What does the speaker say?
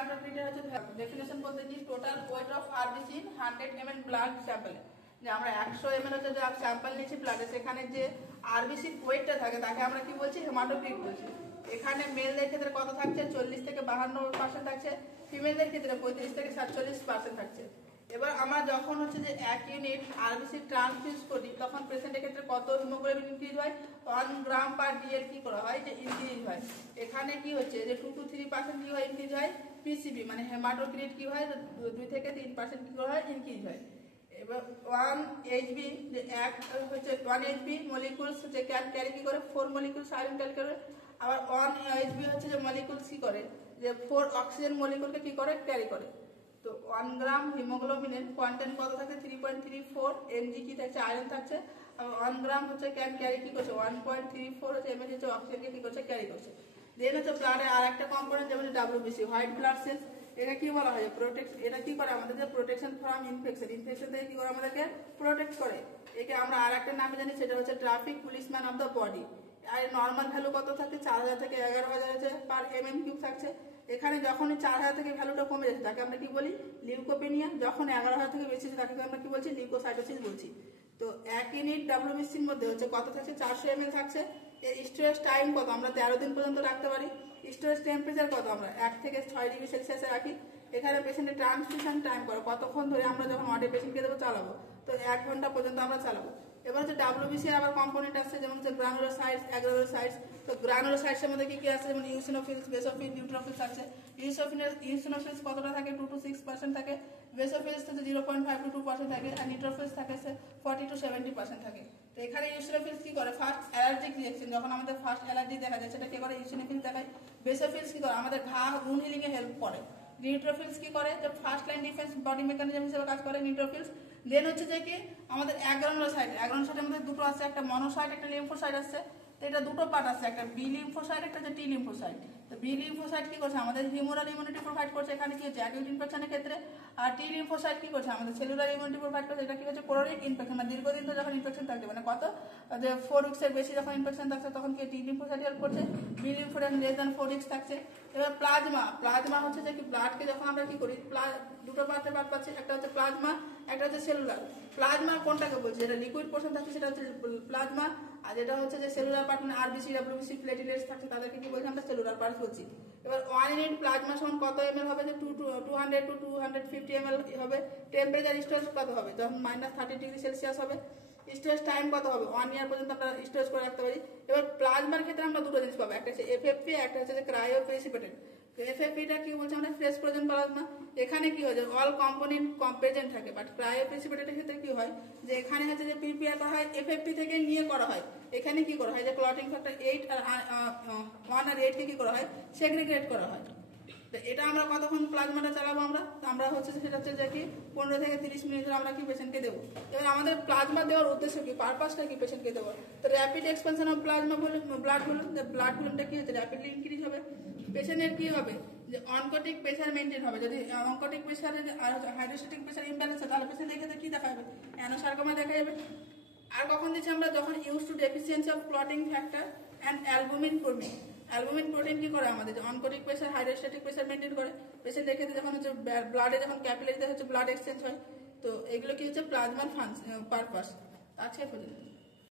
হেমাটোক্রিটের হচ্ছে ডেফিনেশন বলতে কি total weight of RBC 100 ml blood স্যাম্পলে, যে আমরা 100 ml হচ্ছে যে স্যাম্পল নিয়েছি ব্লাডে, সেখানে যে আরবিসির ওয়েটটা থাকে তাকে আমরা কি বলছি, হেমাটোক্রিট বলছি। এখানে মেলদের ক্ষেত্রে কত থাকছে, 40 থেকে 52% থাকছে, ফিমেলদের ক্ষেত্রে 35 থেকে 47% থাকছে। এবার আমরা যখন হচ্ছে যে 1 ইউনিট আরবিসি ট্রান্সফিউজ করি তখন পেশেন্টের ক্ষেত্রে কত হিমোগ্লোবিন ইনক্রিজ হয়, 1 গ্রাম পার ডিএল কি করা হয়, যে ইনক্রিজ হয়। এখানে কি হচ্ছে যে 2 to 3% কি হয়, ইনক্রিজ হয়। পিসিবি মানে হেমাটোক্রিট কি হয়, 2 থেকে 3% কি করা হয়, ইনক্রিজ হয়। এবার 1 এইচবি যে এক হচ্ছে 1 এইচবি মলিকুলস যে ক্যারি কি করে 4 মলিকুলস আয়রন ক্যারি করে। আবার 1 এইচবি হচ্ছে যে মলিকুলস কি করে, যে 4 অক্সিজেন মলিকুলকে কি করে, ক্যারি করে। তো 1 গ্রাম হিমোগ্লোবিনের কন্টেন্ট কত থাকে, 3.34 এমজি কি থাকছে, আয়রন থাকছে। আর 1 গ্রাম হচ্ছে ক্যারি কি করছে, 1.34 হচ্ছে এমজি হচ্ছে অক্সিজেনকে কি করছে, ক্যারি করছে। দেন হচ্ছে ব্লাডে আর একটা কম্পোনেন্ট যেমন ডাব্লিউবিসি হোয়াইট ব্লাড সেলস, এটা কি বলা হয়, প্রোটেক্ট, এটা কি করে আমাদের যে প্রোটেকশন ফ্রম ইনফেকশন, ইনফেকশন থেকে কি করে আমাদেরকে প্রোটেক্ট করে। একে আমরা আর একটা নামে জানি, সেটা হচ্ছে traffic policeman of the body. আর নর্মাল ভ্যালু কত থাকে, 4000 থেকে 11000 হচ্ছে পার এমএম কিউব থাকছে। এখানে যখনই 4000 থেকে ভ্যালুটা কমে যাচ্ছে তাকে আমরা কি বলি, লিউকোপেনিয়া। যখন 11000 থেকে বেশি তাকে আমরা কি বলছি, লিউকোসাইটোসিস বলছি। তো 1 ইউনিট ডাব্লিউবিসির মধ্যে হচ্ছে কত থাকছে, 400 ml থাকছে। এর স্টোরেজ টাইম কত, আমরা 13 দিন পর্যন্ত রাখতে পারি। স্টোরেজ টেম্পারেচার কত, আমরা 1 থেকে 6 ডিগ্রি সেলসিয়াসে রাখি। এখানে পেশেন্টের ট্রান্সফিউশন টাইম করো কতক্ষণ ধরে, আমরা যখন ওয়ার্ডে পেশেন্টকে দেবো চালাবো, তো 1 ঘন্টা পর্যন্ত আমরা চালাবো। এবার হচ্ছে ডাব্লিউবিসি আবার কম্পোনেন্ট আছে, যেমন হচ্ছে গ্রানুলোসাইটস, অ্যাগ্রানুলোসাইটস। তো গ্রানুলোসাইটসের মধ্যে কি কি আছে, যেমন ইউসিনোফিলস, বেসোফিল, নিউট্রোফিলস আছে। ইউসিনোফিলস কতটা থাকে, 2 to 6% থাকে। বেসোফিলস হচ্ছে 0.5 to 2% থাকে। আর নিউট্রোফিলস থাকে 40 to 70% থাকে। তো এখানে ইউসিনোফিলস কি করে, ফার্স্ট অ্যালার্জিক রিঅ্যাকশন, যখন আমাদের ফার্স্ট অ্যালার্জি দেখা যায় সেটা কি করে, ইউসিনোফিলস দেখায়। বেসোফিলস কি করে, আমাদের ঘা উন্ড হিলিং এ হেল্প করে। নিউট্রোফিলস কি করে, যে first line defence body mechanism হিসেবে কাজ করে নিউট্রোফিলস। দেন হচ্ছে যে কি আমাদের অ্যাগ্রানুলোসাইটের মধ্যে দুটো আছে, একটা মনোসাইট, একটা লিম্ফোসাইট আছে। তো এটা দুটো পার্ট আছে, একটা বি লিম্ফোসাইট, একটা হচ্ছে টি লিম্ফোসাইট। তো বি লিম্ফোসাইট কি করছে, আমাদের হিউমারাল ইমিউনিটি প্রোভাইড করছে, এখানে কি হচ্ছে অ্যাকিউট ইনফেকশনের ক্ষেত্রে। আর টি লিম্ফোসাইট কি করছে, আমাদের সেলুলার ইমিউনিটি প্রোভাইড করছে, এটা কি হচ্ছে ক্রনিক ইনফেকশন, মানে দীর্ঘদিন ধরে যখন ইনফেকশন থাকবে, মানে কত, যে 4 উইক্সের বেশি যখন ইনফেকশন থাকছে তখন কি টি লিম্ফোসাইট হেল্প করছে। B lymphocyte less than 4 weeks থাকছে। এবার প্লাজমা হচ্ছে যে কি ব্লাডকে যখন আমরা কি করি, দুটো পার্টে পার্ট পাচ্ছি, একটা হচ্ছে প্লাজমা, একটা হচ্ছে সেলুলার। প্লাজমা কোনটাকে বলছে, যেটা লিকুইড পোর্শন থাকছে সেটা হচ্ছে প্লাজমা। আর যেটা হচ্ছে যে সেলুলার পার্ট মানে আরবিসি, ডাব্লিউবিসি, প্লেটলেটস থাকছে তাদেরকে কি বলছি, আমরা সেলুলার পার্ট বলছি। এবার 1 ইউনিট প্লাজমা সমান কত এমএল হবে, যে 200 to 250 ml হবে। টেম্পারেচার স্টোরেজ কত হবে, যখন -30 ডিগ্রি সেলসিয়াস হবে। স্টোরেজ টাইম কত হবে, 1 ইয়ার পর্যন্ত আমরা স্টোরেজ করে রাখতে পারি। এবার প্লাজমার ক্ষেত্রে আমরা দুটো জিনিস পাবো, একটা হচ্ছে এফএফপি, একটা হচ্ছে যে ক্রায়ো প্রেসিপিটেন্ট। তো এফএফপিটা কি বলছে, আমরা ফ্রেশ ফ্রোজেন প্লাজমা। এখানে কি হয়, যে অল কম্পোনেন্ট প্রেজেন্ট থাকে। বাট ক্রায়ো প্রেসিপিটেন্টের ক্ষেত্রে কি হয়, যে এখানে হচ্ছে যে প্রিপেয়ার করা হয় এফএফপি থেকে নিয়ে করা হয়। এখানে কি করা হয়, যে ক্লটিং ফ্যাক্টর 8 আর 1 আর 8 কে কি করা হয়, সেগ্রিগেট করা হয়। তো এটা আমরা কতক্ষণ প্লাজমাটা চালাবো, আমরা হচ্ছে সেটা হচ্ছে যে কি 15 থেকে 30 মিনিট ধরে আমরা কি পেশেন্টকে দেবো। এবার আমাদের প্লাজমা দেওয়ার উদ্দেশ্য কি, পারপাসটা কি পেশেন্টকে দেবো। তো rapid expansion of plasma blood volume, যে ব্লাড ভলিউমটা কি হচ্ছে র্যাপিডলি ইনক্রিজ হবে। পেশেন্টের কি হবে, যে অনকোটিক প্রেসার মেনটেন হবে। যদি অনকোটিক প্রেসার আর হাইড্রোস্ট্যাটিক প্রেসার ইমব্যালেন্স হয়, তাহলে পেশেন্টের ক্ষেত্রে কি দেখা যাবে, অ্যানোসার্কোমা দেখা যাবে। আর কখন দিচ্ছি আমরা, যখন use to deficiency of clotting factor and albumin protein. Albumin protein কি করে, আমাদের যে oncotic pressure, hydrostatic pressure maintain করে। পেশেন্টের ক্ষেত্রে যখন হচ্ছে ব্লাডে, যখন ক্যাপিলারিতে হচ্ছে ব্লাড এক্সচেঞ্জ হয়। তো এগুলো কি হচ্ছে প্লাজমার পারপাস। আজকে পর্যন্ত।